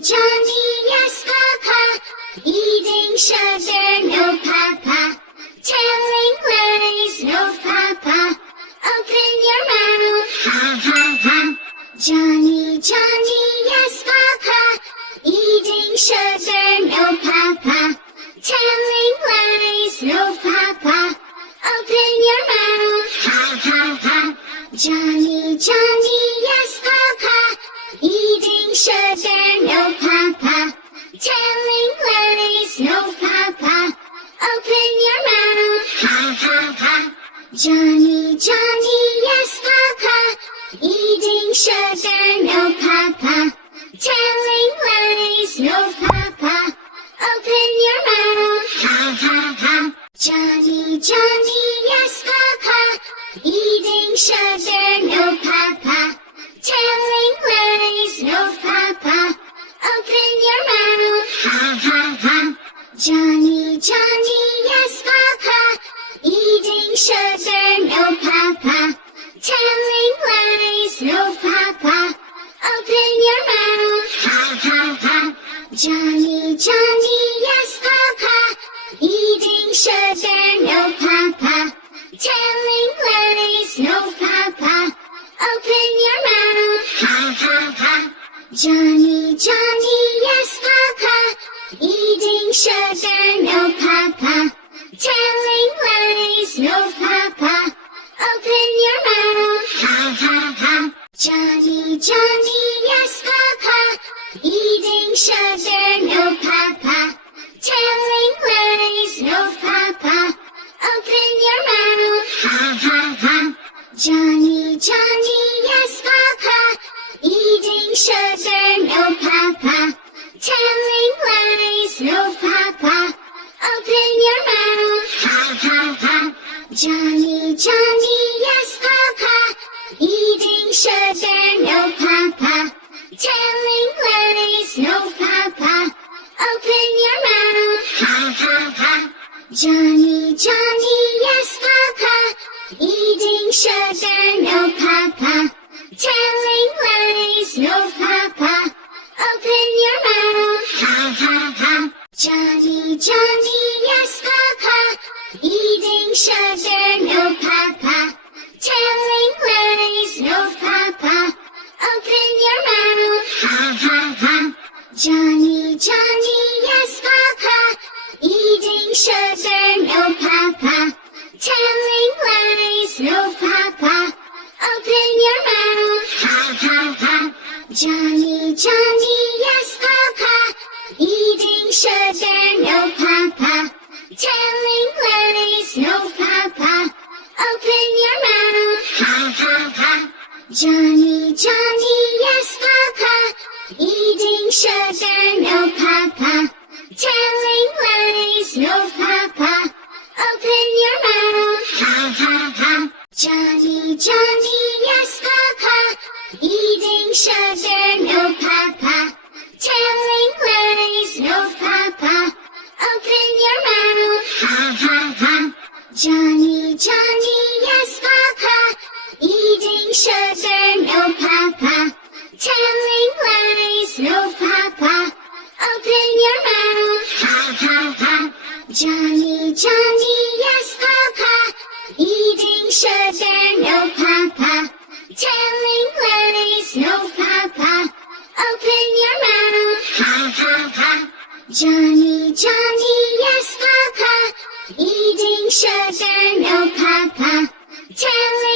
Johnny, yes, Papa. Eating sugar, no, Papa. Telling lies, no, Papa. Open your mouth, ha, ha, ha. Johnny, yes, Papa. Eating sugar, no, Papa. Telling lies, no, Papa. Open your mouth, ha, ha, ha. Johnny, yes, Papa. Eating sugar, no, Papa. Telling lies, no, Papa. Open your mouth, ha, ha, ha. Johnny, yes, Papa. Eating sugar, no, Papa. Telling lies, no, Papa. Open your mouth, ha, ha, ha. Johnny, yes, Papa. Eating sugar, no, Papa. Telling lies, no, Papa. Open your mouth, ha, ha, ha. Johnny, yes, Papa. Eating sugar, no, Papa. Telling lies, no, Papa. Open your mouth, ha, ha, ha. Johnny, yes, Papa. Eating sugar, no, Papa. Telling lies, no, Papa. Open your mouth, ha, ha, ha. Johnny, yes, Papa. Eating sugar, no, Papa. Telling lies, no, Papa. Open your mouth, ha, ha, ha. Johnny, yes, Papa. Eating sugar, no, Papa. Telling lies, no, Papa. Open your mouth, ha, ha, ha. Johnny, yes, Papa. Eating sugar, no, Papa. Telling lies, no, Papa. Open your mouth, ha, ha, ha. Johnny, yes, Papa. Eating sugar, no, Papa. Telling lies, no, Papa. Open your mouth, ha, ha, ha. Johnny, yes, Papa. Eating sugar, no, Papa. Telling lies, no, Papa. Open your mouth, ha, ha, ha. Johnny, yes, Papa. Eating sugar, no, Papa. Telling lies, no, Papa. Open your mouth, ha, ha, ha. Johnny, yes, Papa. Eating sugar, no, Papa. Telling lies, no, Papa. Open your mouth, ha, ha, ha. Johnny, yes, Papa. Eating sugar, no, Papa. Telling lies, no, Papa. Open your mouth, ha, ha, ha. Johnny, yes, Papa. Eating sugar, no, Papa. Telling lies, no, Papa. Open your mouth, ha, ha, ha. Johnny, yes, Papa. Eating sugar, no, Papa. Telling lies, no, Papa. Open your mouth, ha, ha, ha. Johnny, yes, Papa. Eating sugar, no, Papa. Telling lies, no, Papa. Open your mouth, ha, ha, ha. Johnny, yes, Papa. Eating sugar, no, Papa. Telling lies, no, Papa. Open your mouth, ha, ha, ha. Johnny, yes, Papa. Eating sugar, no, Papa. Telling